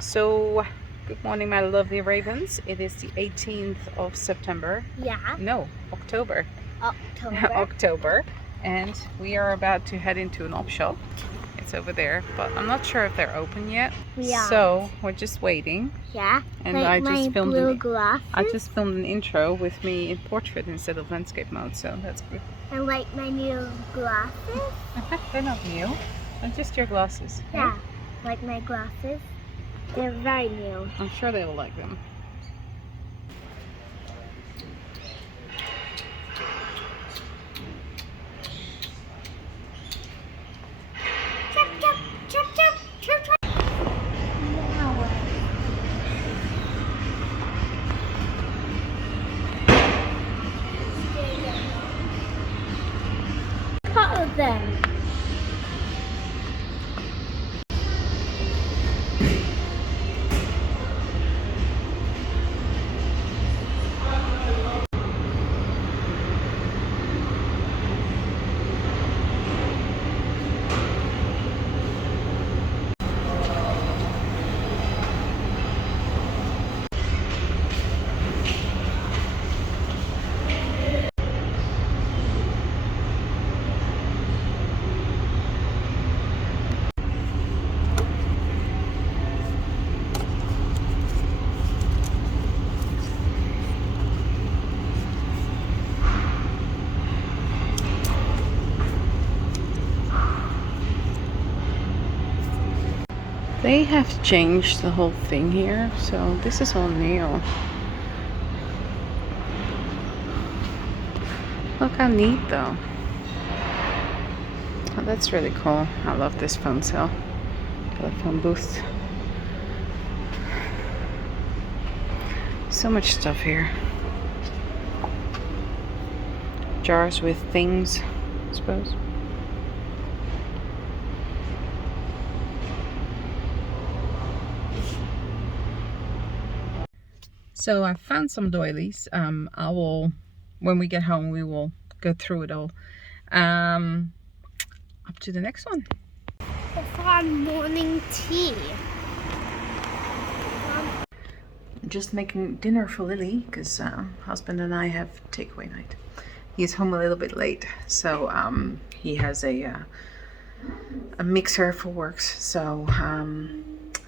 So, good morning, my lovely ravens. It is the 18th of September. Yeah. No, October. October. October. And we are about to head into an op shop. It's over there, but I'm not sure if they're open yet. Yeah. So, we're just waiting. Yeah. And like I just filmed an intro with me in portrait instead of landscape mode, so that's good. And like my new glasses. They're not new. They're just your glasses. Yeah. Like my glasses. They're very new. I'm sure they will like them. Chop, chop, chop, chop, chop, chop. Cut of them. They have changed the whole thing here, so this is all new. Look how neat though. Oh, that's really cool. I love this phone cell. Telephone booth. So much stuff here. Jars with things, I suppose. So I found some doilies. I will, when we get home, we will go through it all. Up to the next one. It's our morning tea. I'm just making dinner for Lili because husband and I have takeaway night. He's home a little bit late, so he has a mixer for works. So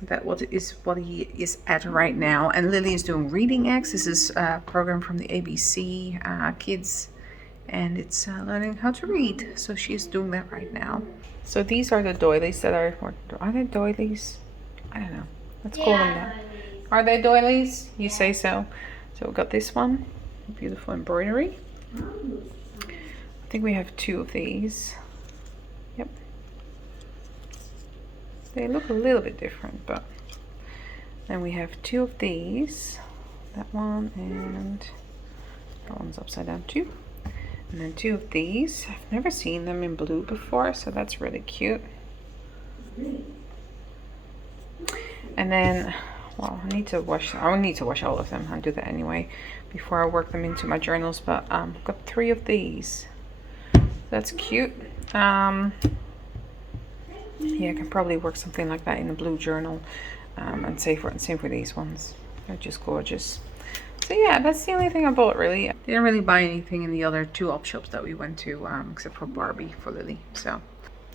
that is what he is at right now. And Lili is doing Reading X. This is a program from the ABC Kids, and it's learning how to read. So she's doing that right now. So these are the doilies that are they doilies? I don't know. Let's call them that. Are they doilies? You say so. So we got this one, beautiful embroidery. I think we have two of these. Yep. They look a little bit different, but then we have two of these. That one and that one's upside down too. And then two of these. I've never seen them in blue before, so that's really cute. And then, well, I need to wash all of them. I'll do that anyway before I work them into my journals. But I've got three of these. That's cute. Yeah, I can probably work something like that in a blue journal. And same for these ones. They're just gorgeous. So yeah, that's the only thing I bought really. I didn't really buy anything in the other two op shops that we went to, except for Barbie for Lili. So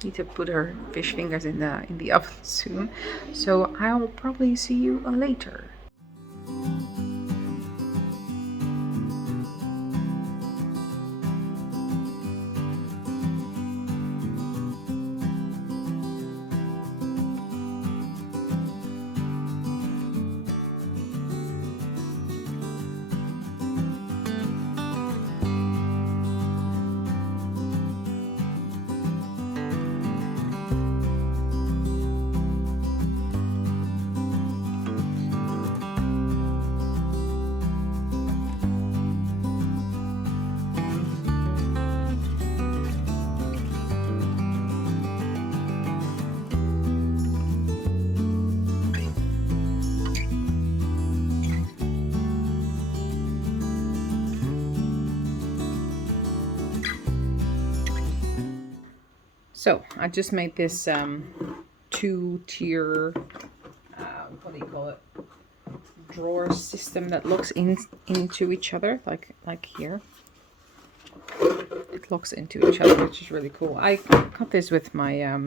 need to put her fish fingers in the oven soon. So I'll probably see you later. So I just made this two-tier, what do you call it, drawer system that locks into each other, like here. It locks into each other, which is really cool. I cut this with my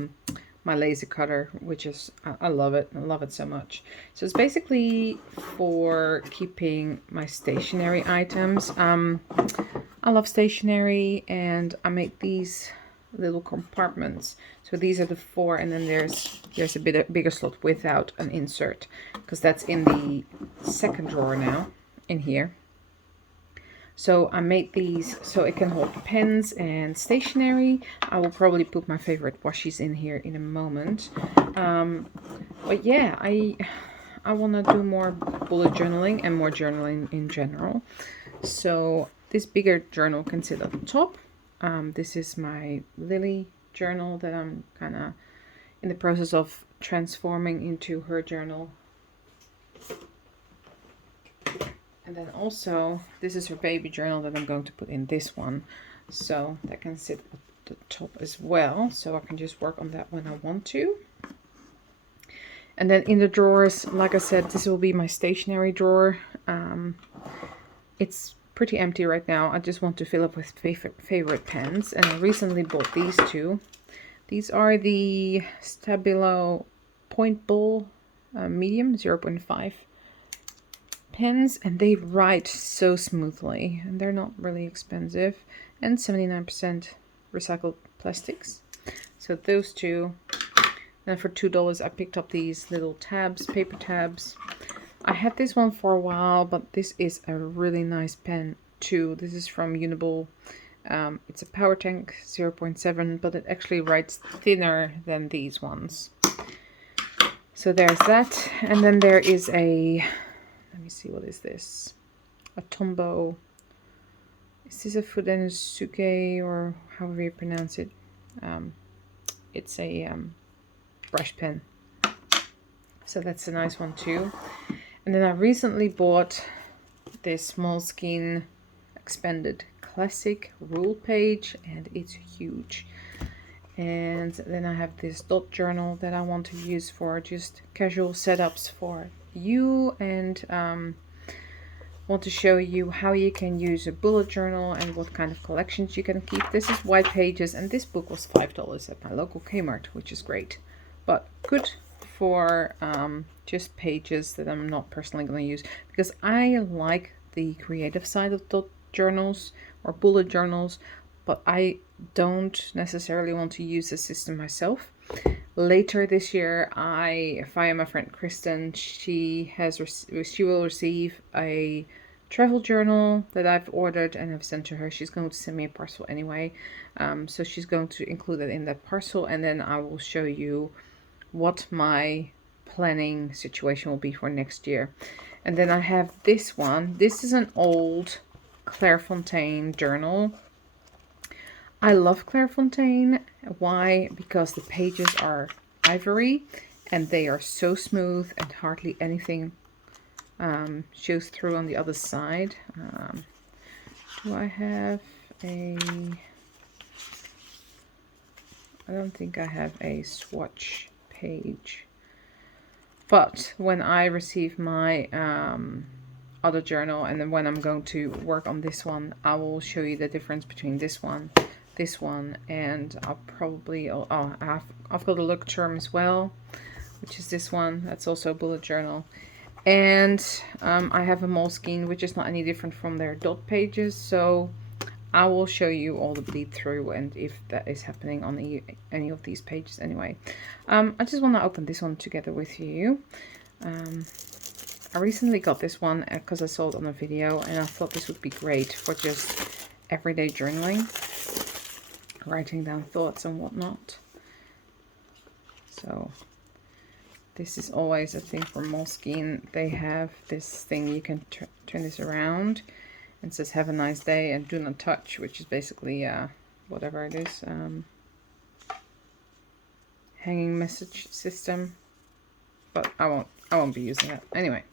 my laser cutter, which is, I love it. I love it so much. So it's basically for keeping my stationery items. I love stationery, and I make these little compartments. So these are the 4, and then there's a bigger slot without an insert, because that's in the second drawer now in here. So I made these so it can hold pens and stationery. I will probably put my favorite washies in here in a moment. But yeah, I want to do more bullet journaling and more journaling in general. So this bigger journal can sit at the top. This is my Lili journal that I'm kind of in the process of transforming into her journal. And then also, this is her baby journal that I'm going to put in this one. So that can sit at the top as well. So I can just work on that when I want to. And then in the drawers, like I said, this will be my stationery drawer. It's pretty empty right now. I just want to fill up with favorite pens. And I recently bought these 2. These are the Stabilo Point Ball Medium 0.5. pens, and they write so smoothly, and they're not really expensive, and 79% recycled plastics. So those 2. And for $2 I picked up these little tabs, paper tabs. I had this one for a while, but this is a really nice pen too. This is from Uniball. It's a Power Tank 0.7, but it actually writes thinner than these ones. So there's that. And then there is a, let me see, what is this? A Tombow. Is this a Fudenosuke, or however you pronounce it? It's a brush pen. So that's a nice one too. And then I recently bought this Moleskine Expanded Classic rule page, and it's huge. And then I have this dot journal that I want to use for just casual setups for you, and want to show you how you can use a bullet journal and what kind of collections you can keep. This is white pages, and this book was $5 at my local Kmart, which is great, but good for just pages that I'm not personally going to use, because I like the creative side of dot journals or bullet journals, but I don't necessarily want to use the system myself. Later this year, via my friend Kristen, she will receive a travel journal that I've ordered and have sent to her. She's going to send me a parcel anyway, so she's going to include it in that parcel, and then I will show you what my planning situation will be for next year. And then I have this one. This is an old Clairefontaine journal. I love Clairefontaine. Why? Because the pages are ivory and they are so smooth and hardly anything shows through on the other side. Do I have a... I don't think I have a swatch page. But when I receive my other journal, and then when I'm going to work on this one, I will show you the difference between this one, and I'll probably, I've got a look term as well, which is this one. That's also a bullet journal. And I have a Moleskine, which is not any different from their dot pages, so I will show you all the bleed through and if that is happening on any of these pages anyway. I just want to open this one together with you. I recently got this one because I saw it on a video, and I thought this would be great for just everyday journaling, writing down thoughts and whatnot. So this is always a thing for Moleskine. They have this thing, you can turn this around, and it says have a nice day and do not touch, which is basically whatever it is, hanging message system, but I won't be using that anyway.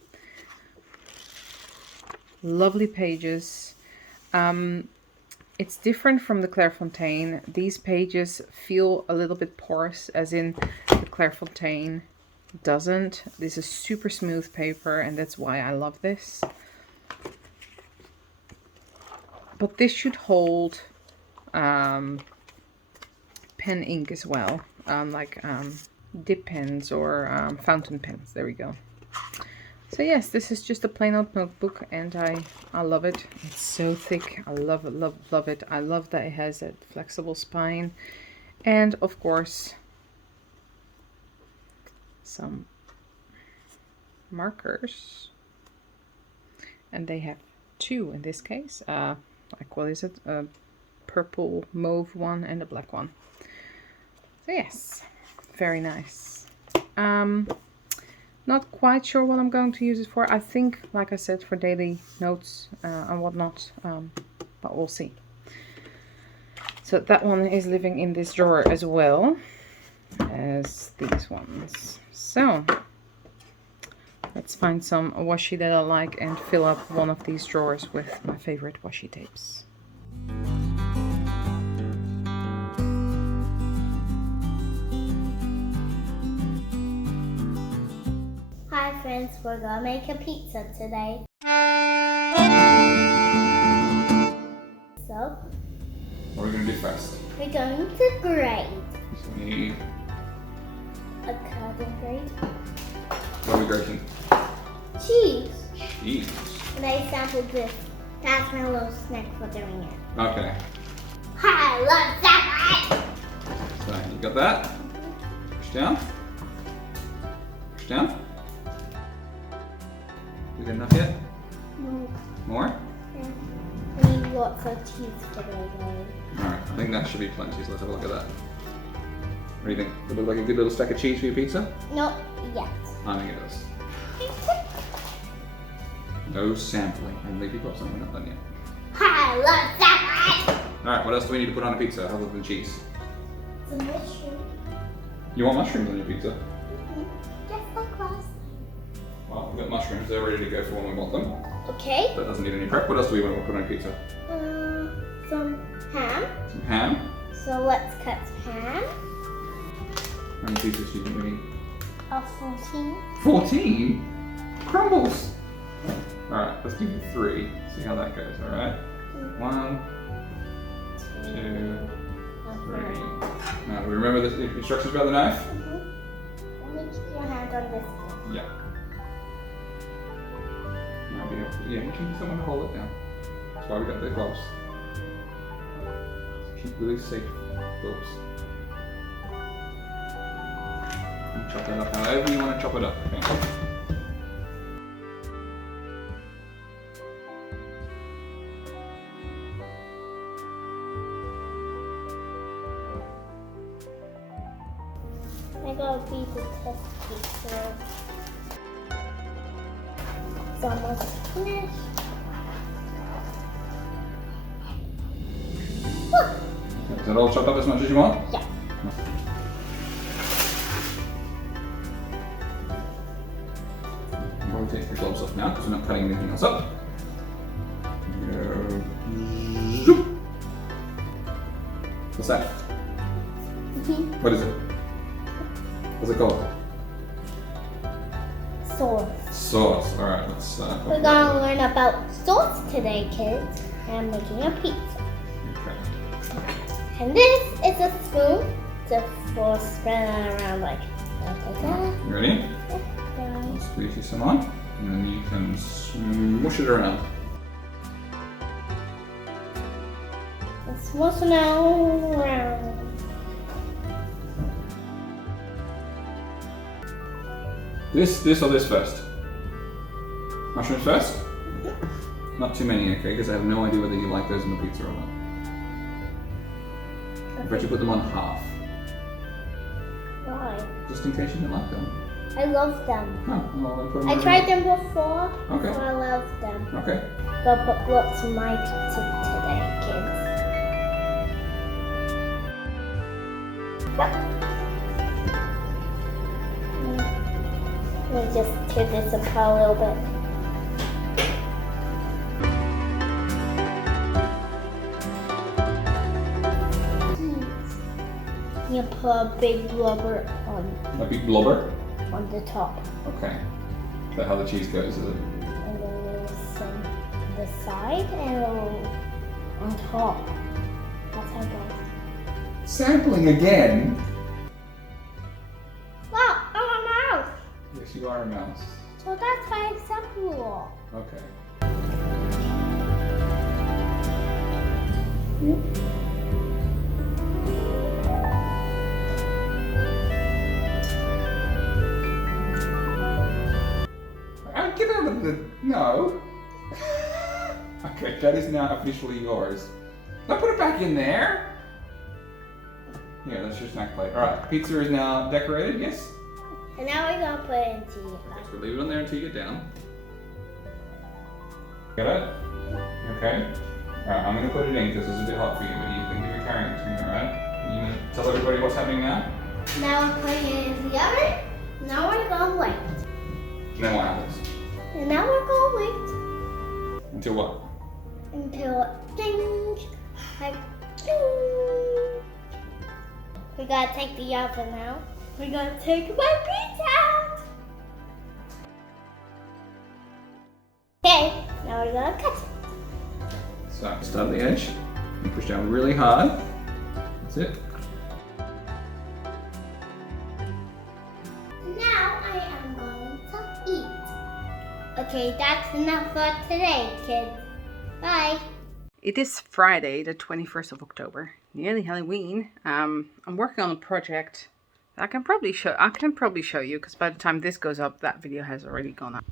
Lovely pages. It's different from the Clairefontaine. These pages feel a little bit porous, as in the Clairefontaine doesn't. This is super smooth paper, and that's why I love this. But this should hold pen ink as well, like dip pens or fountain pens. There we go. So yes, this is just a plain old notebook, and I love it. It's so thick. I love it, love it. I love that it has that flexible spine, and of course some markers, and they have two in this case. Like, what is it? A purple mauve one and a black one. So yes, very nice. Not quite sure what I'm going to use it for. I think, like I said, for daily notes and whatnot, but we'll see. So that one is living in this drawer as well as these ones. So let's find some washi that I like and fill up one of these drawers with my favorite washi tapes. Hi friends, we're gonna make a pizza today. So, what are we going to do first? we're going to grate So we need, a cutting grate. what are we grating? Cheese. Cheese. And I sampled this. That's my little snack for doing it. Okay, I love that. so you got that. Push down. Push down. You got enough yet? More? I need lots of cheese for the Alright, I think that should be plenty, so let's have a look at that. What do you think? Does it look like a good little stack of cheese for your pizza? Not yet. I think it does. No sampling. And maybe you've got something not done yet. I love that. Alright, what else do we need to put on a pizza other than cheese? Some mushroom. You want mushrooms on your pizza? Just like last. Well, we've got mushrooms, they're ready to go for when we want them. Okay. That doesn't need any prep. What else do we want to put on a pizza? Some ham. Some ham. So let's cut ham. How many pieces do you think we need? 14. 14? Crumbles! Alright, let's do 3. See how that goes, alright? 1, 2, 3. Now, do we remember the instructions about the knife? Let me keep your hand on this one. Yeah. Might be able to, yeah, we can use someone to hold it down. That's why we got the gloves. Keep really safe gloves. And chop it up however you want to chop it up. Okay. I gotta beat the test pizza. It's almost finished. Is that all chopped up as much as you want? Yeah. I'm going to take the gloves off now because we're not cutting anything else up. Zoop. What's that? What is it? What's it called? Sauce. Sauce. Alright, let's We're gonna learn about sauce today, kids. I'm making a pizza. Okay. And this is a spoon for spreading it around like that. You ready? Yeah. I'll squeeze you some on, and then you can smush it around. Let's smush it all around. This or this first? Mushrooms first? Not too many, okay, because I have no idea whether you like those in the pizza or not. I bet you put them on half, Why? just in case you don't like them. I love them. Oh, well, then put them I on tried them before, Okay. so I love them. Okay. Go put lots of my pizza today, kids. Let me just tear this apart a little bit. You put a big blubber on. A big blubber? on the top. Okay. Is that how the cheese goes, is it? And then there's some the side and on top. That's how it goes. Sampling again? Wow, I'm a mouse! Yes, you are a mouse. So that's why it's acceptable. Okay. Get out of the... No. Okay, that is now officially yours. Now put it back in there. Here, that's your snack plate. Alright, pizza is now decorated, yes? And now we're gonna put it into Okay, so leave it on there until you get down. Got it? Okay. Alright, I'm gonna put it in because it's a bit hot for you, but you can do your carrying it to me, alright? You gonna tell everybody what's happening now? Now we're putting it in the oven. Now we're gonna wait. And then what happens? And now we're gonna wait Until what? until it dings. Like ding. We gotta take the oven out. We gotta take my pizza out. Okay, now we're gonna cut it. So, start at the edge and push down really hard. That's it. Now I am going to eat. Okay, that's enough for today, kids. Bye. It is Friday, the 21st of October, nearly Halloween. I'm working on a project. I can probably show you because by the time this goes up, that video has already gone up.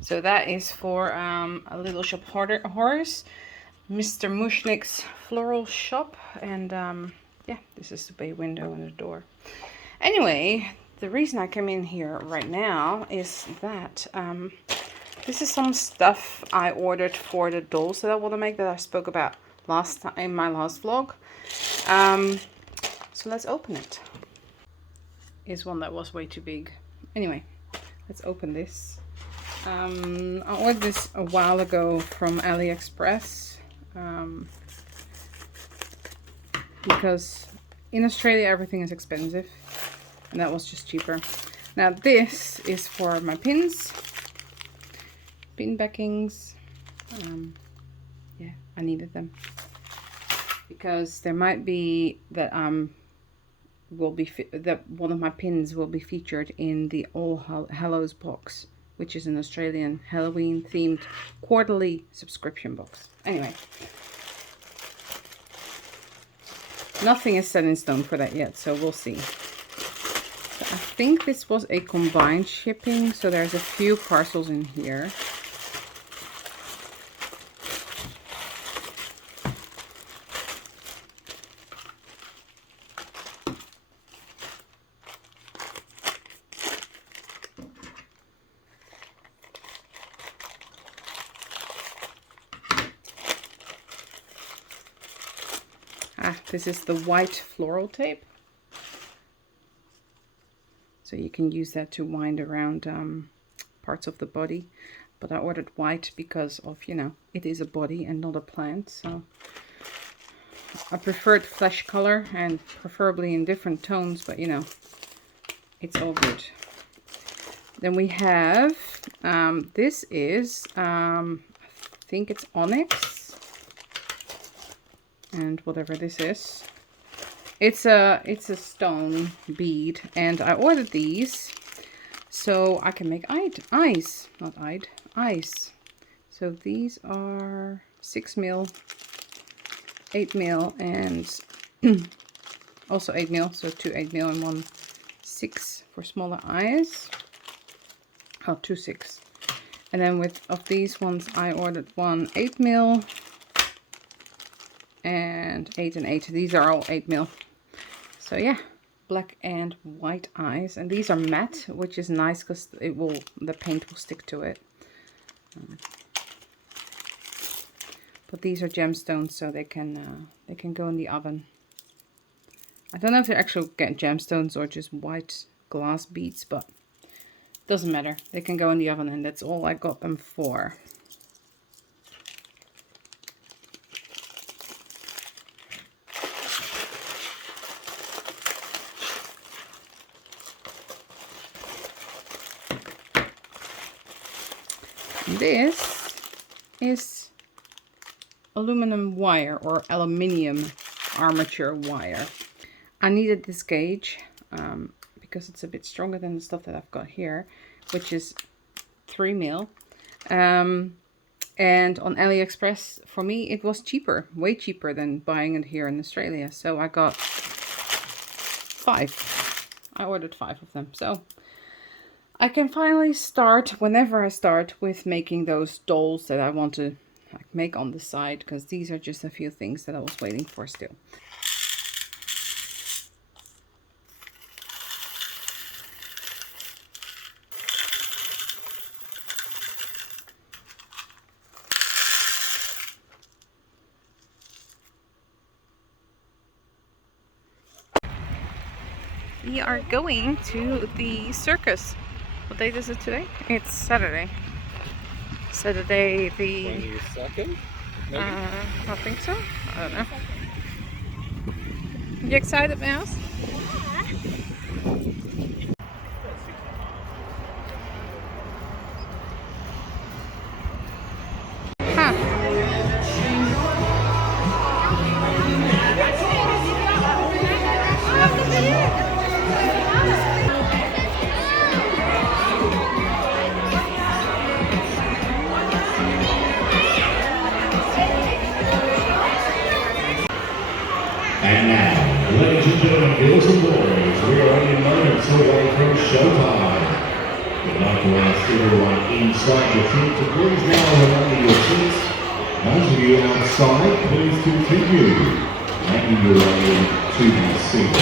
So that is for a little shop horse, Mr. Mushnik's floral shop, and yeah, this is the bay window and the door. Anyway, the reason I came in here right now is that this is some stuff I ordered for the dolls that I want to make that I spoke about last time in my last vlog. So let's open it. Is one that was way too big. Anyway, let's open this. I ordered this a while ago from AliExpress because in Australia everything is expensive and that was just cheaper. Now this is for my pins, pin backings. Yeah, I needed them because there might be that that one of my pins will be featured in the All Hallows box, which is an Australian Halloween themed quarterly subscription box. Anyway, nothing is set in stone for that yet, so we'll see. So I think this was a combined shipping, so there's a few parcels in here. This is the white floral tape. So you can use that to wind around parts of the body. But I ordered white because of, you know, it is a body and not a plant. So I preferred flesh color and preferably in different tones, but you know, it's all good. Then we have, this is, I think it's onyx. And whatever this is, it's a stone bead, and I ordered these so I can make eyes. So these are 6mm, 8mm, and also 8mm, so 2 8mm and 1 6 for smaller eyes. Oh, 2 6. And then of these ones I ordered 1 8mm and 8 and 8. These are all 8mm. So yeah, black and white eyes, and these are matte, which is nice because the paint will stick to it. But these are gemstones, so they can go in the oven. I don't know if they're actual gemstones or just white glass beads, but doesn't matter. They can go in the oven, and that's all I got them for. This is aluminum wire or aluminium armature wire. I needed this gauge because it's a bit stronger than the stuff that I've got here, which is 3 mil. And on AliExpress, for me, it was cheaper, way cheaper than buying it here in Australia. So I got 5. I ordered 5 of them. So I can finally start, whenever I start, with making those dolls that I want to make on the side, because these are just a few things that I was waiting for still. We are going to the circus. What date is it today? It's Saturday. Saturday the 22nd? Maybe? I think so. I don't know. You excited, Mouse? Huh. And now, ladies and gentlemen, girls and boys, we are only moments away from showtime. We'd like to ask everyone inside the tent to please now remember your seats. Those of you outside, please continue making your way to the seat.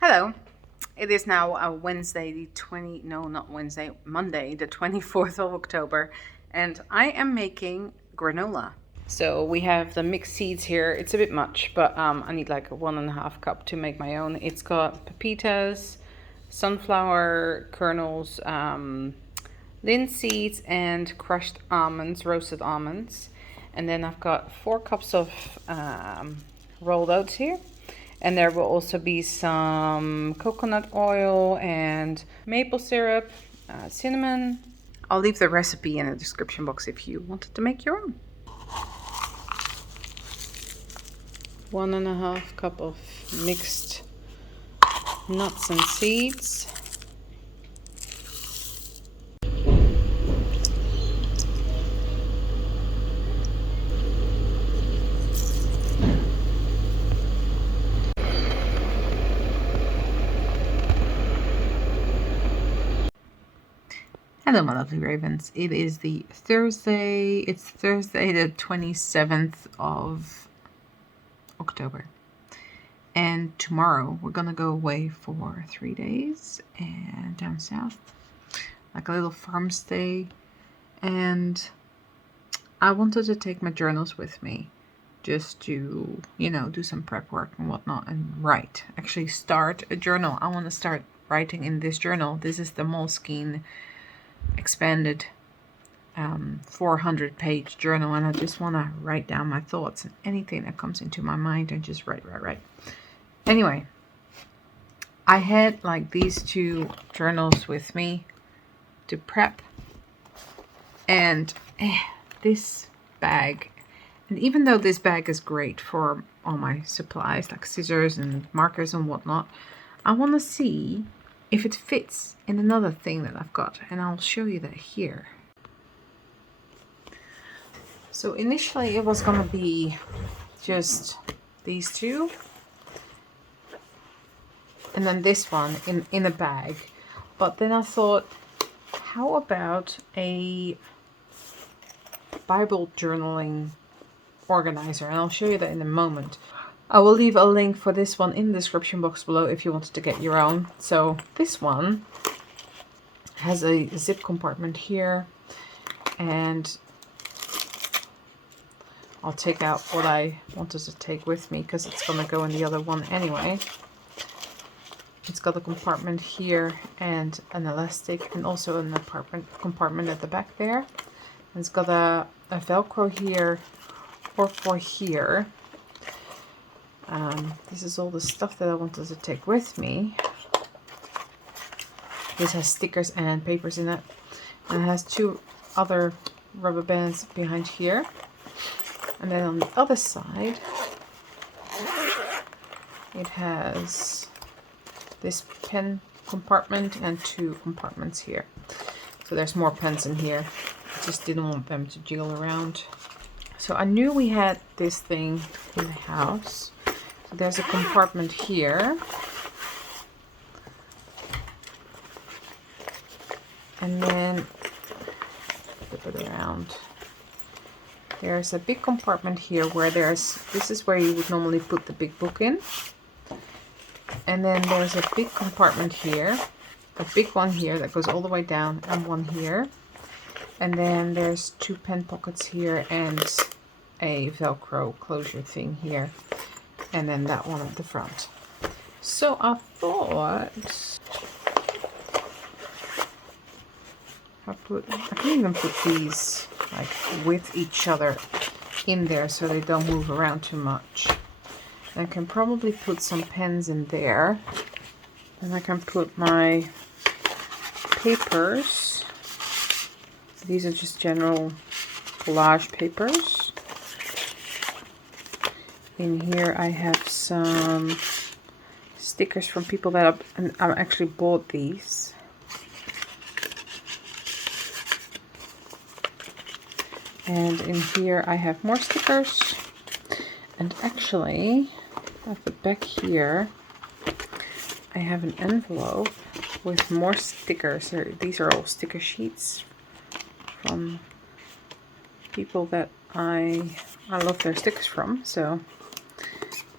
Hello. It is now Wednesday, Monday, the 24th of October, and I am making granola. So we have the mixed seeds here. It's a bit much, but I need like 1.5 cup to make my own. It's got pepitas, sunflower kernels, linseeds, and crushed almonds, roasted almonds. And then I've got 4 cups of rolled oats here. And there will also be some coconut oil and maple syrup, cinnamon. I'll leave the recipe in the description box if you wanted to make your own. 1.5 cup of mixed nuts and seeds. Hello, my lovely ravens. It is Thursday the 27th of October. And tomorrow we're gonna go away for 3 days and down south, like a little farm stay. And I wanted to take my journals with me just to, do some prep work and whatnot and actually start a journal. I want to start writing in this journal. This is the Moleskine expanded 400-page journal, and I just want to write down my thoughts and anything that comes into my mind and just write. Anyway, I had like these two journals with me to prep, and this bag, and even though this bag is great for all my supplies like scissors and markers and whatnot, I want to see if it fits in another thing that I've got, and I'll show you that here. So initially it was going to be just these two, and then this one in a bag. But then I thought, how about a Bible journaling organizer? And I'll show you that in a moment. I will leave a link for this one in the description box below if you wanted to get your own. So this one has a zip compartment here, and I'll take out what I wanted to take with me because it's going to go in the other one anyway. It's got a compartment here and an elastic, and also an compartment at the back there. And it's got a Velcro here or for here. This is all the stuff that I wanted to take with me. This has stickers and papers in it, and it has two other rubber bands behind here. And then on the other side, it has this pen compartment and two compartments here. So there's more pens in here. I just didn't want them to jiggle around. So I knew we had this thing in the house. So there's a compartment here. And then flip it around. There's a big compartment here where this is where you would normally put the big book in. And then there's a big compartment here, a big one here that goes all the way down, and one here. And then there's two pen pockets here and a Velcro closure thing here. And then that one at the front. So I thought I can even put these like with each other in there so they don't move around too much. I can probably put some pens in there, and I can put my papers. These are just general collage papers. In here I have some stickers from people that I actually bought these. And in here I have more stickers. And actually, at the back here, I have an envelope with more stickers. These are all sticker sheets from people that I love their stickers from. So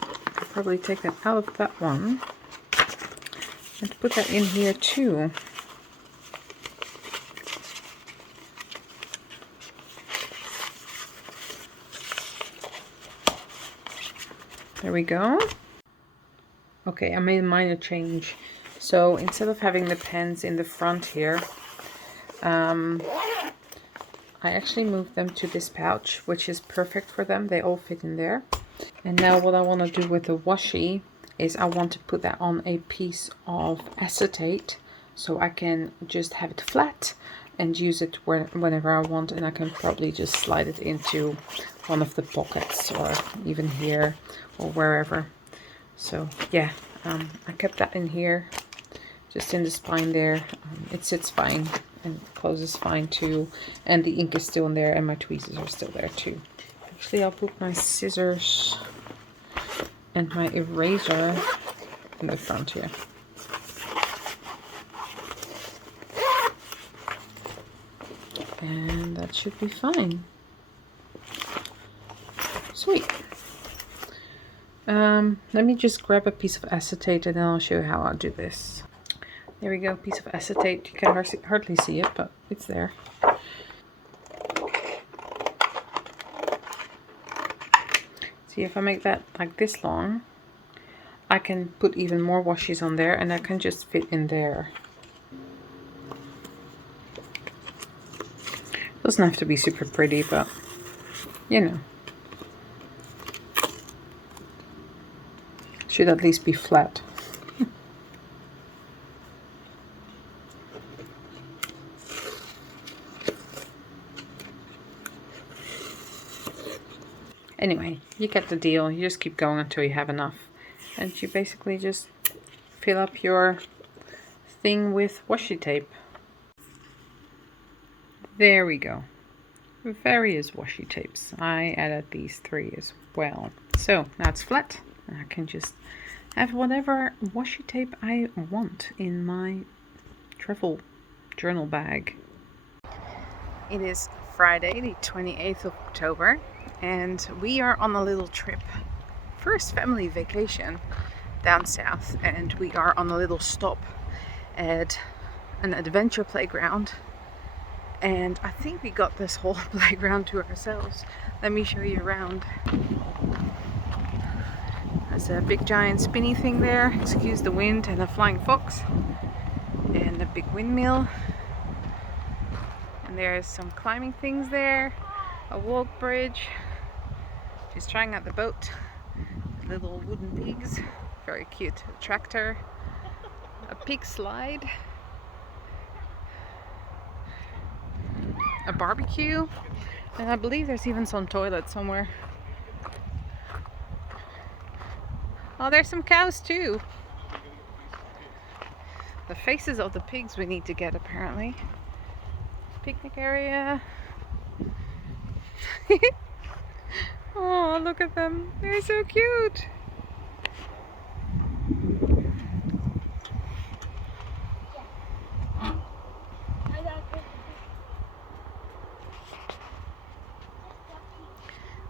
I'll probably take that out of that one and put that in here too. There we go. Okay, I made a minor change. So instead of having the pens in the front here, I actually moved them to this pouch, which is perfect for them. They all fit in there. And now what I want to do with the washi is I want to put that on a piece of acetate so I can just have it flat and use it whenever I want, and I can probably just slide it into one of the pockets or even here or wherever. So yeah, I kept that in here, just in the spine there. It sits fine and closes fine too, and the ink is still in there, and my tweezers are still there too. Actually, I'll put my scissors and my eraser in the front here. And that should be fine. Sweet. Let me just grab a piece of acetate and then I'll show you how I'll do this. There we go, piece of acetate. You can hardly see it, but it's there. See, if I make that like this long, I can put even more washies on there and that can just fit in there. Doesn't have to be super pretty, but you know. Should at least be flat. Anyway, you get the deal. You just keep going until you have enough. And you basically just fill up your thing with washi tape. There we go. Various washi tapes. I added these 3 as well. So now it's flat. I can just have whatever washi tape I want in my travel journal bag. It is Friday, the 28th of October, and we are on a little trip. First family vacation down south, and we are on a little stop at an adventure playground. And I think we got this whole playground to ourselves. Let me show you around. There's a big giant spinny thing there, excuse the wind, and a flying fox. And a big windmill. And there's some climbing things there. A walk bridge. She's trying out the boat. Little wooden pigs. Very cute. A tractor. A pig slide. A barbecue. And I believe there's even some toilets somewhere. Oh, there's some cows too. The faces of the pigs we need to get apparently. Picnic area. Oh, look at them. They're so cute.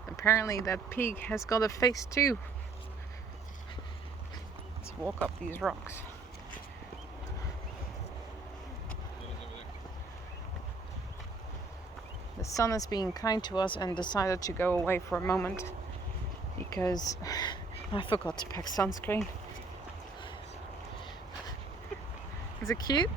Apparently that pig has got a face too. Let's walk up these rocks. The sun is being kind to us and decided to go away for a moment because I forgot to pack sunscreen. Is it cute?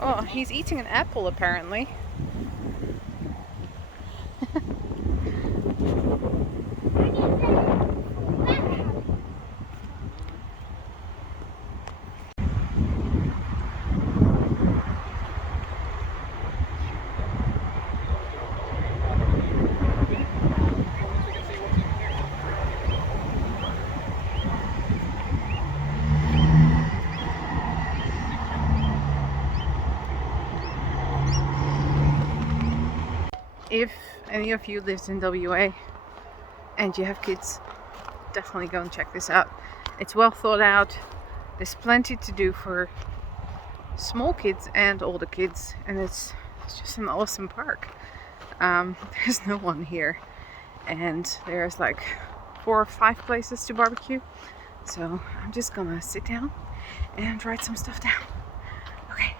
Oh, he's eating an apple apparently. If any of you lives in WA and you have kids, definitely go and check this out. It's well thought out. There's plenty to do for small kids and older kids, and it's just an awesome park. There's no one here, and there's like 4 or 5 places to barbecue. So I'm just gonna sit down and write some stuff down. Okay.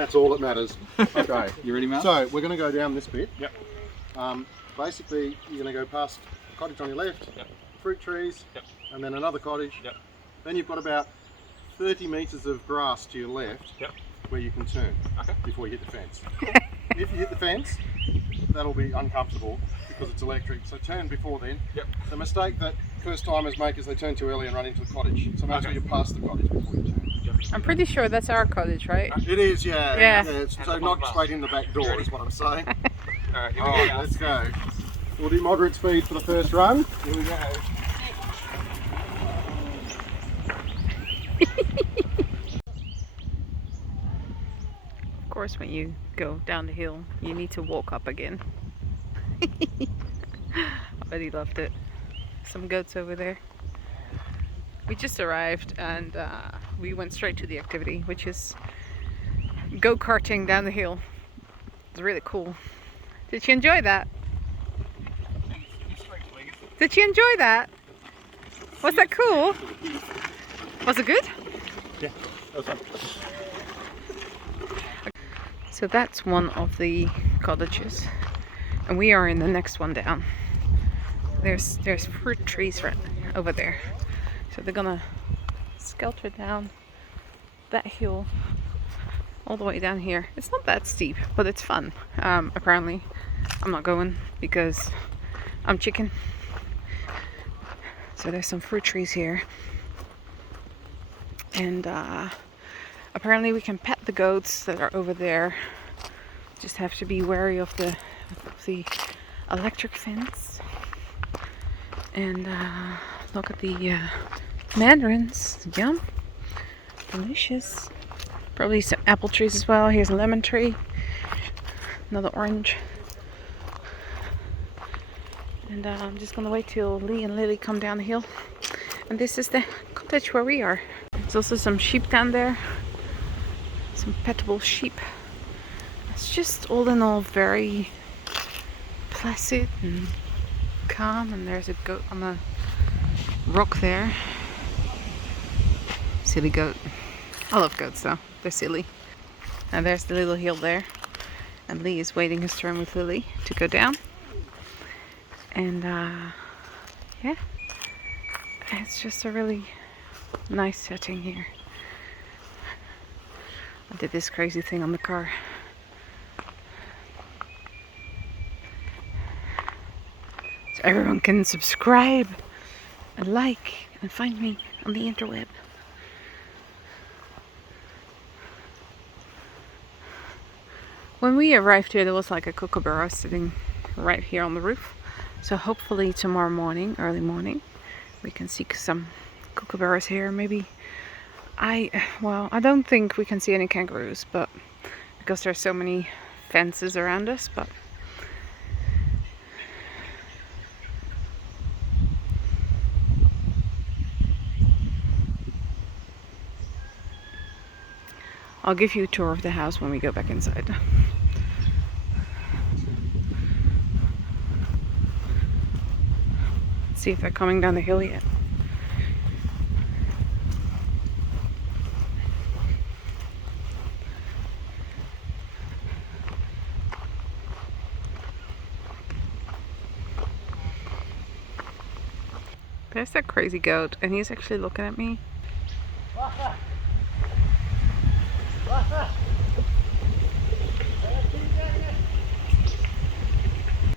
that's all that matters. Okay. You ready, Mel? So we're going to go down this bit. Yep. Basically, you're going to go past a cottage on your left, Yep. fruit trees, Yep. and then another cottage. Yep. Then you've got about 30 metres of grass to your left, Yep. where you can turn Okay. before you hit the fence. If you hit the fence, that'll be uncomfortable because it's electric. So turn before then. Yep. The mistake that first timers make is they turn too early and run into the cottage. So make sure Okay. you pass the cottage before you turn. I'm pretty sure that's our cottage, right? It is, yeah. Yeah. So not straight in the back door is what I'm saying. Alright, here we Alright, go. let's go. We'll do moderate speed for the first run. Here we go. Of course, when you go down the hill, you need to walk up again. I bet he loved it. Some goats over there. We just arrived and we went straight to the activity, which is go-karting down the hill. It's really cool. Did you enjoy that? Did you enjoy that? Was that cool? Was it good? Yeah, that was fun. So that's one of the cottages, and we are in the next one down. There's fruit trees right over there, so they're gonna skelter down that hill all the way down here. It's not that steep, but it's fun. Apparently, I'm not going because I'm chicken. So there's some fruit trees here, and apparently we can pet the goats that are over there. Just have to be wary of the electric fence. And look at the mandarins. Yum. Delicious. Probably some apple trees as well. Here's a lemon tree. Another orange. And I'm just gonna wait till Lee and Lili come down the hill. And this is the cottage where we are. There's also some sheep down there. Some petable sheep. It's just all in all very placid and calm. And there's a goat on the rock there. Silly goat. I love goats though. They're silly. And there's the little hill there. And Lee is waiting his turn with Lili to go down. And yeah, it's just a really nice setting here. I did this crazy thing on the car. So everyone can subscribe and like and find me on the interweb. When we arrived here, there was like a kookaburra sitting right here on the roof. So hopefully tomorrow morning, early morning, we can see some kookaburras here. Maybe I don't think we can see any kangaroos, but because there's so many fences around us, but I'll give you a tour of the house when we go back inside. See if they're coming down the hill yet. There's that crazy goat, and he's actually looking at me.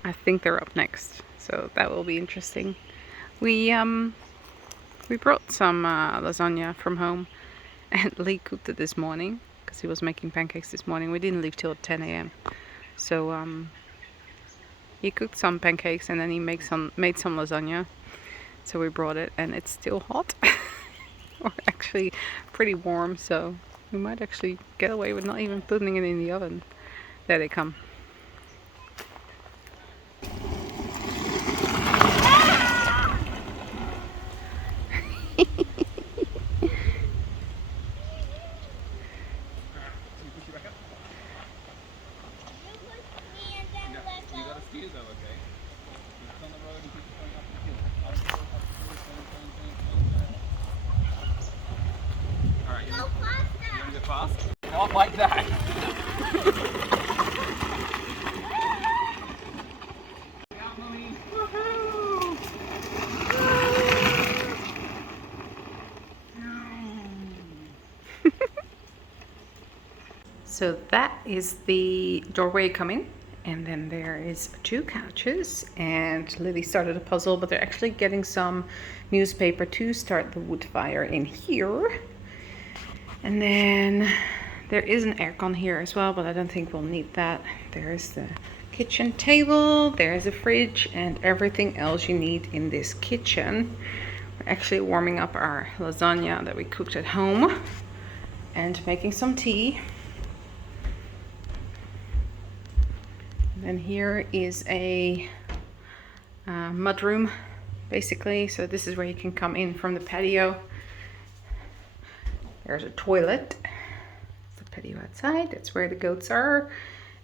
I think they're up next, so that will be interesting. We brought some lasagna from home, and Lee cooked it this morning because he was making pancakes this morning. We didn't leave till 10 a.m. So he cooked some pancakes and then he made some lasagna. So we brought it, and it's still hot, or actually pretty warm. So we might actually get away with not even putting it in the oven. There they come. Not like that. So that is the doorway coming, and then there is 2 couches, and Lily started a puzzle, but they're actually getting some newspaper to start the wood fire in here. And then there is an aircon here as well, but I don't think we'll need that. There's the kitchen table, there's a fridge, and everything else you need in this kitchen. We're actually warming up our lasagna that we cooked at home and making some tea. And then here is a mudroom, basically. So this is where you can come in from the patio. There's a toilet. The patio outside, that's where the goats are.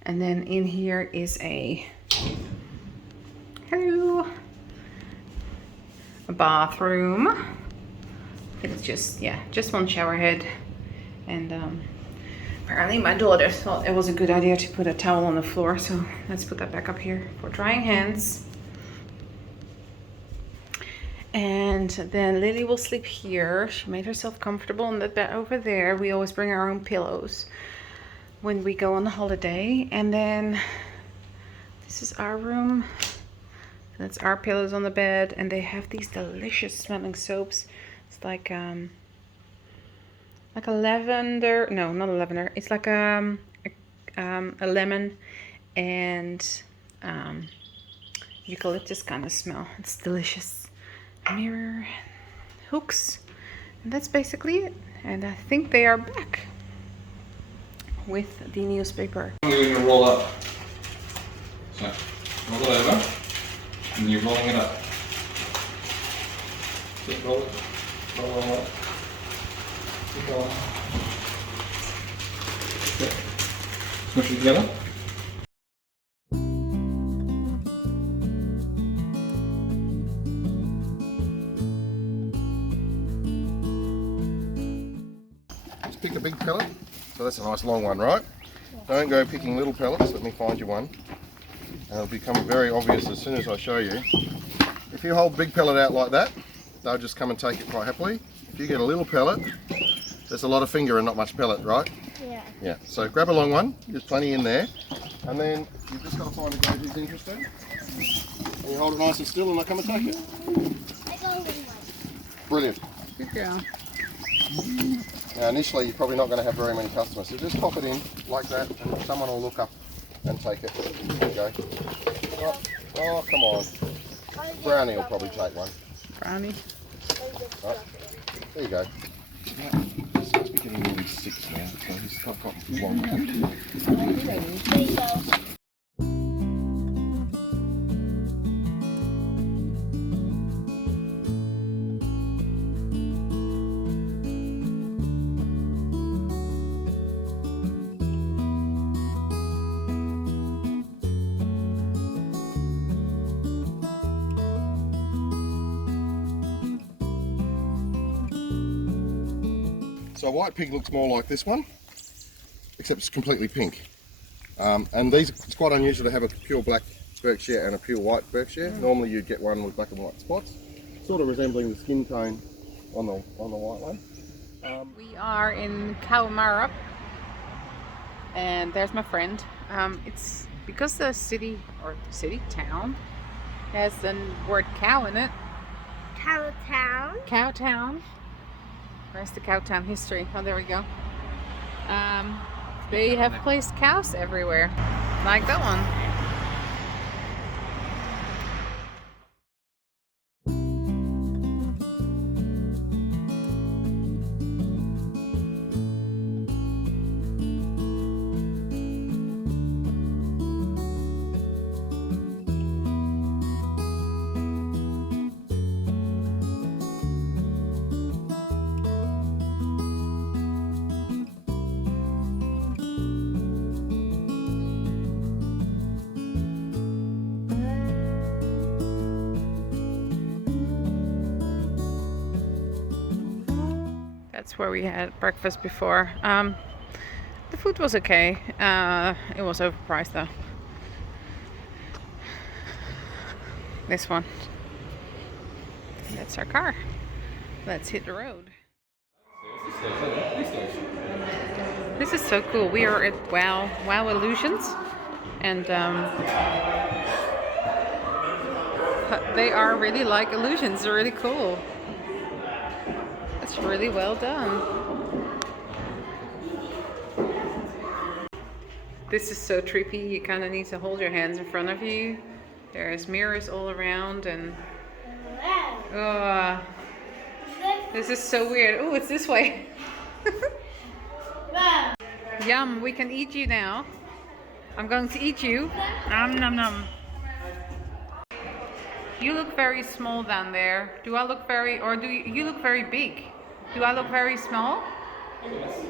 And then in here is a bathroom. It's just, yeah, just one shower head. And apparently my daughter thought it was a good idea to put a towel on the floor, so let's put that back up here for drying hands. And then Lily will sleep here. She made herself comfortable in the bed over there. We always bring our own pillows when we go on a holiday. And then this is our room. That's our pillows on the bed, and they have these delicious smelling soaps. It's like a lavender, no, not a lavender. It's like a lemon and eucalyptus kind of smell. It's delicious. Mirror, hooks, and that's basically it. And I think they are back with the newspaper. I'm going to roll up. So, roll it over, and you're rolling it up. Keep rolling up. Keep rolling. Okay. Smush it together. Pick a big pellet. So that's a nice long one, right? Don't go picking little pellets. Let me find you one. And it'll become very obvious as soon as I show you. If you hold big pellet out like that, they'll just come and take it quite happily. If you get a little pellet, there's a lot of finger and not much pellet, right? Yeah. Yeah. So grab a long one. There's plenty in there. And then you've just got to find a guy who's interested. And you hold it nice and still and they'll come and take it. I got one. Brilliant. Good girl. Now initially you're probably not going to have very many customers, so just pop it in like that and someone will look up and take it. There you go. Oh, come on. Brownie will probably take one. Brownie. Right. There you go. He's supposed to be getting nearly 6 now, so he's not got long. There you go. So a white pig looks more like this one, except it's completely pink. And these, it's quite unusual to have a pure black Berkshire and a pure white Berkshire. Normally you'd get one with black and white spots, sort of resembling the skin tone on the white one. We are in Cowamarup, and there's my friend. It's because the town has the word cow in it. Cowtown. Cowtown. Where's the Cowtown history? Oh, there we go. They have placed cows everywhere, like that one. That's where we had breakfast before. The food was okay. It was overpriced though. This one. That's our car. Let's hit the road. This This is so cool. We are at Wow Illusions, and they are really like illusions. They're really cool. It's really well done. This is so trippy. You kind of need to hold your hands in front of you. There's mirrors all around, and this is so weird. Oh, it's this way. Yum, we can eat you now. I'm going to eat you. Nom nom nom. You look very small down there. Do I look very, or do you look very big? Do I look very small? Yes.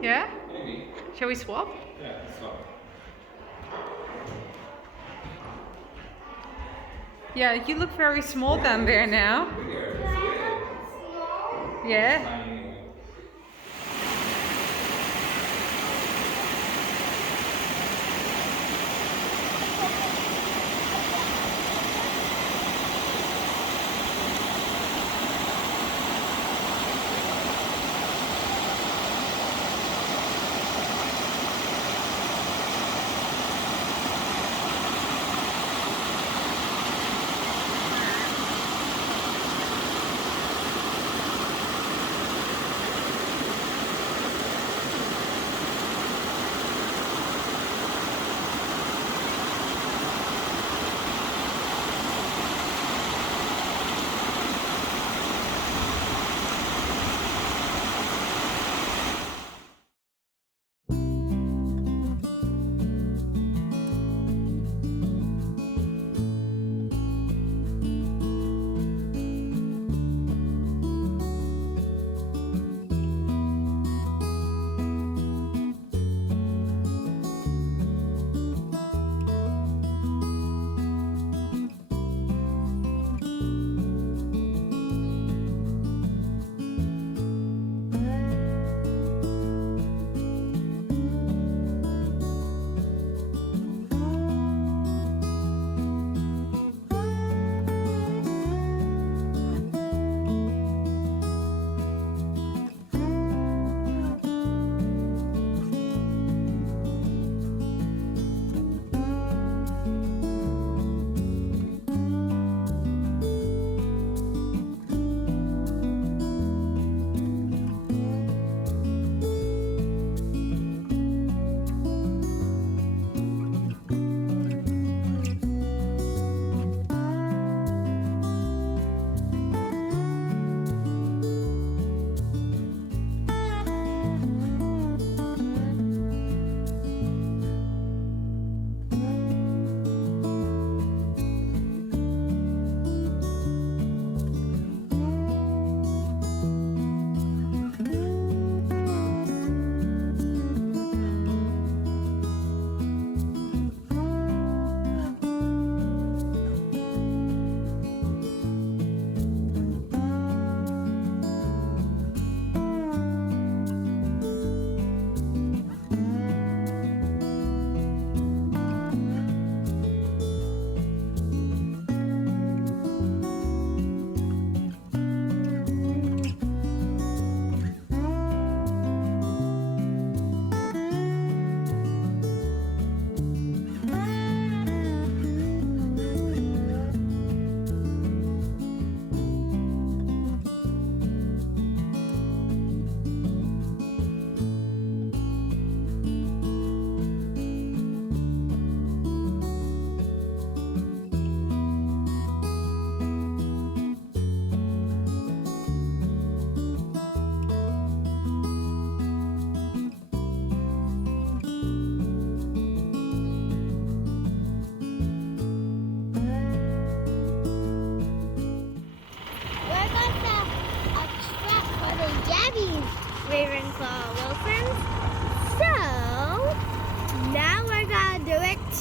Yeah? Maybe. Shall we swap? Yeah, swap. Yeah, you look very small down there now. Yeah?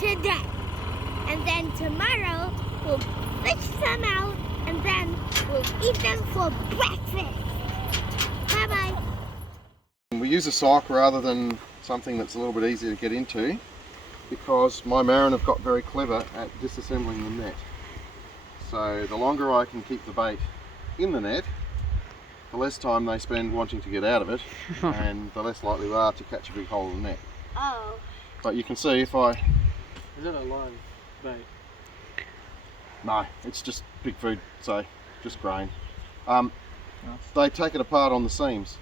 today. And then tomorrow we'll fish them out and then we'll eat them for breakfast. Bye-bye. We use a sock rather than something that's a little bit easier to get into because my Marin have got very clever at disassembling the net. So the longer I can keep the bait in the net, the less time they spend wanting to get out of it, and the less likely they are to catch a big hole in the net. Oh. But you can see if I... Is it a line bait? No, it's just pig food, so just grain. They take it apart on the seams.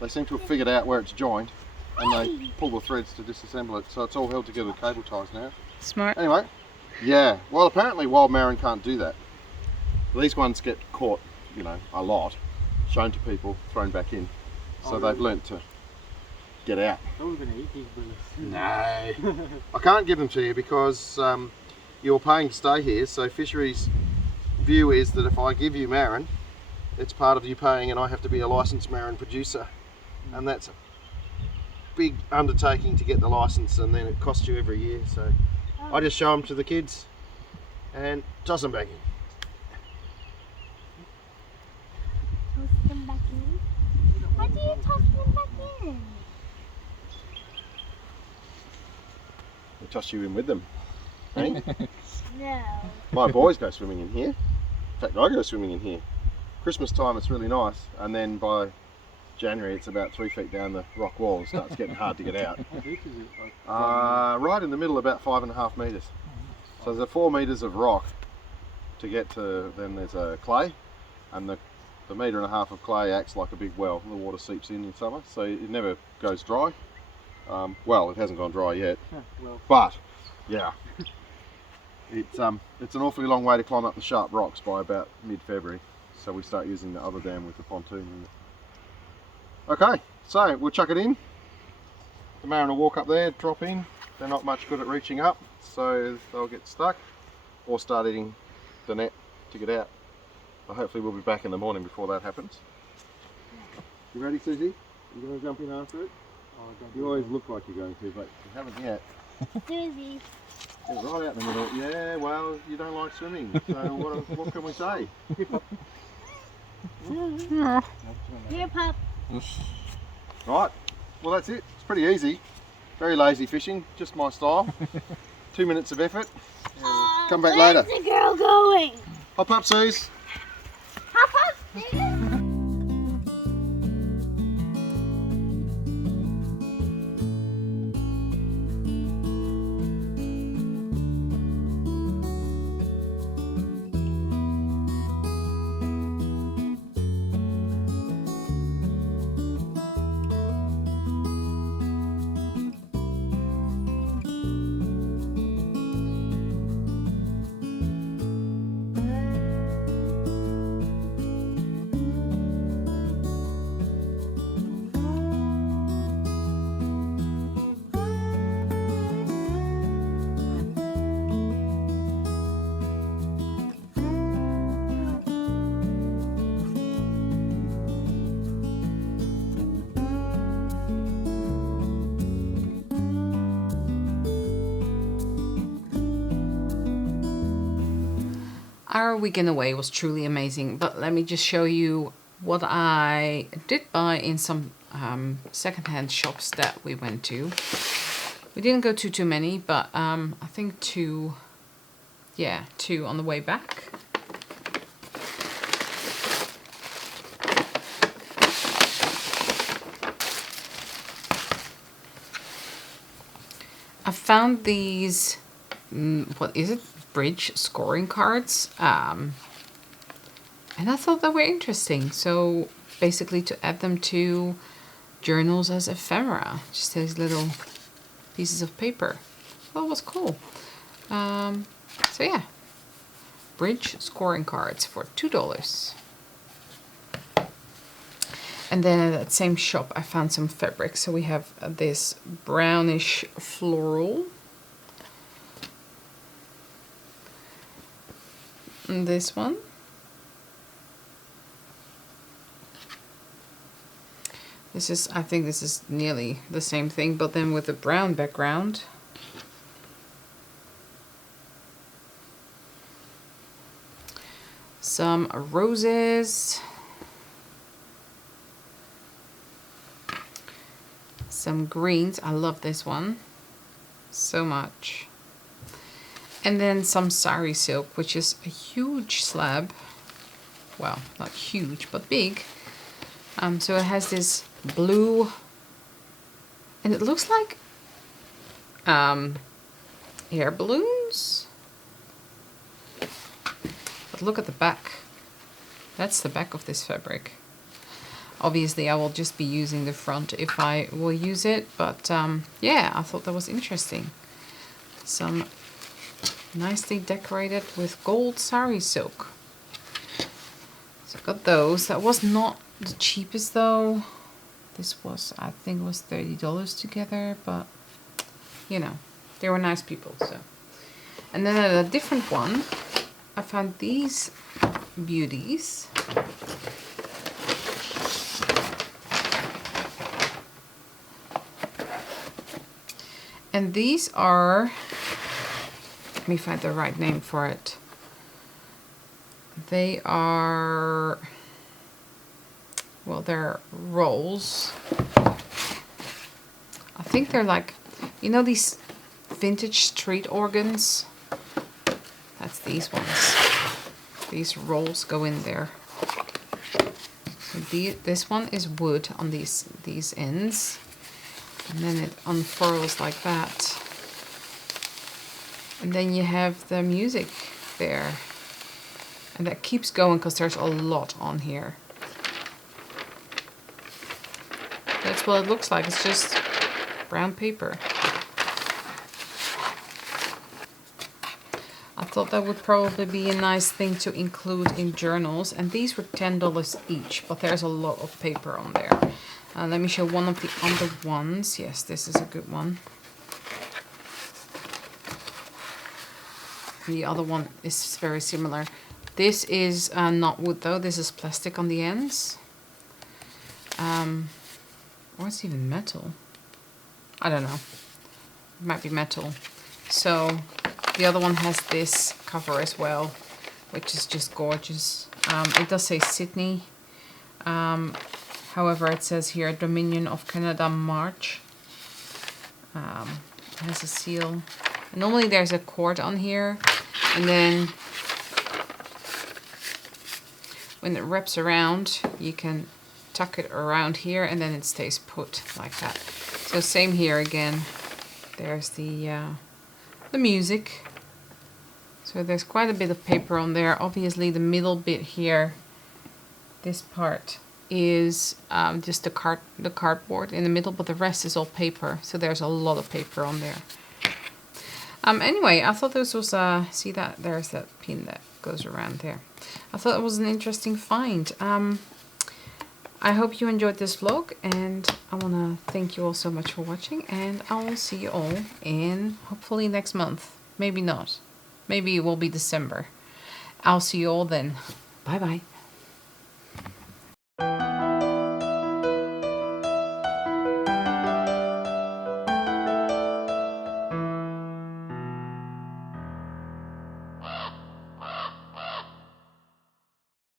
They seem to have figured out where it's joined, and they pull the threads to disassemble it, so it's all held together with cable ties now. Smart. Anyway, yeah, well apparently wild marron can't do that. These ones get caught, you know, a lot, shown to people, thrown back in. So they've learnt to get out. I was going to eat these bullets. No. I can't give them to you because you're paying to stay here, so fisheries view is that if I give you marron, it's part of you paying and I have to be a licensed marron producer. And that's a big undertaking to get the license, and then it costs you every year. So I just show them to the kids and toss them back in. Toss them back in? How do you toss them back in? I toss you in with them. Eh? No. My boys go swimming in here. In fact, I go swimming in here. Christmas time it's really nice, and then by January it's about 3 feet down the rock wall and starts getting hard to get out. How deep is it? Right in the middle, about 5.5 metres. So there's 4 metres of rock to get to, then there's a clay, and the 1.5 metre of clay acts like a big well. The water seeps in summer, so it never goes dry. Well, it hasn't gone dry yet, Well, but yeah. It's an awfully long way to climb up the sharp rocks by about mid-February, so we start using the other dam with the pontoon in it. Okay, so we'll chuck it in. The marron will walk up there, drop in. They're not much good at reaching up, so they'll get stuck or start eating the net to get out. So hopefully we'll be back in the morning before that happens. You ready, Susie? You going to jump in after it? You always look like you're going to, but you haven't yet. Susie. Yeah, right out in the middle. Yeah, well, you don't like swimming, so what can we say? Here, pup. Right, well that's it. It's pretty easy. Very lazy fishing, just my style. 2 minutes of effort. Come back later. Where's the girl going? Hop up, Suze. Hop up, Susie. Our weekend away was truly amazing, but let me just show you what I did buy in some secondhand shops that we went to. We didn't go to too many, but I think two on the way back. I found these, what is it? Bridge scoring cards, and I thought they were interesting. So basically to add them to journals as ephemera, just these little pieces of paper. That was cool. So yeah, bridge scoring cards for $2. And then at that same shop I found some fabric. So we have this brownish floral. And this one. I think this is nearly the same thing, but then with a brown background. Some roses. Some greens. I love this one so much. And then some sari silk, which is a huge slab. Well, not huge, but big. So it has this blue, and it looks like air balloons. But look at the back. That's the back of this fabric. Obviously I will just be using the front if I will use it, but yeah, I thought that was interesting. Some nicely decorated with gold sari silk. So I got those. That was not the cheapest though. This was, I think, was $30 together, but you know, they were nice people. So, and then at a different one, I found these beauties. And these are, let me find the right name for it. They are, well, they're rolls. I think they're like, you know, these vintage street organs? That's these ones. These rolls go in there. So this one is wood on these ends. And then it unfurls like that. And then you have the music there. And that keeps going because there's a lot on here. That's what it looks like. It's just brown paper. I thought that would probably be a nice thing to include in journals. And these were $10 each, but there's a lot of paper on there. Let me show one of the other ones. Yes, this is a good one. The other one is very similar. This is not wood though, this is plastic on the ends. Or it's even metal. I don't know. It might be metal. So the other one has this cover as well, which is just gorgeous. It does say Sydney. However, it says here Dominion of Canada March. It has a seal. And normally there's a cord on here, and then when it wraps around, you can tuck it around here, and then it stays put like that. So same here again. There's the music. So there's quite a bit of paper on there. Obviously, the middle bit here, this part, is just the cardboard in the middle, but the rest is all paper. So there's a lot of paper on there. Anyway, I thought this was see that there's that pin that goes around there. I thought it was an interesting find. I hope you enjoyed this vlog, and I want to thank you all so much for watching, and I will see you all in hopefully next month. Maybe not. Maybe it will be December. I'll see you all then. Bye bye.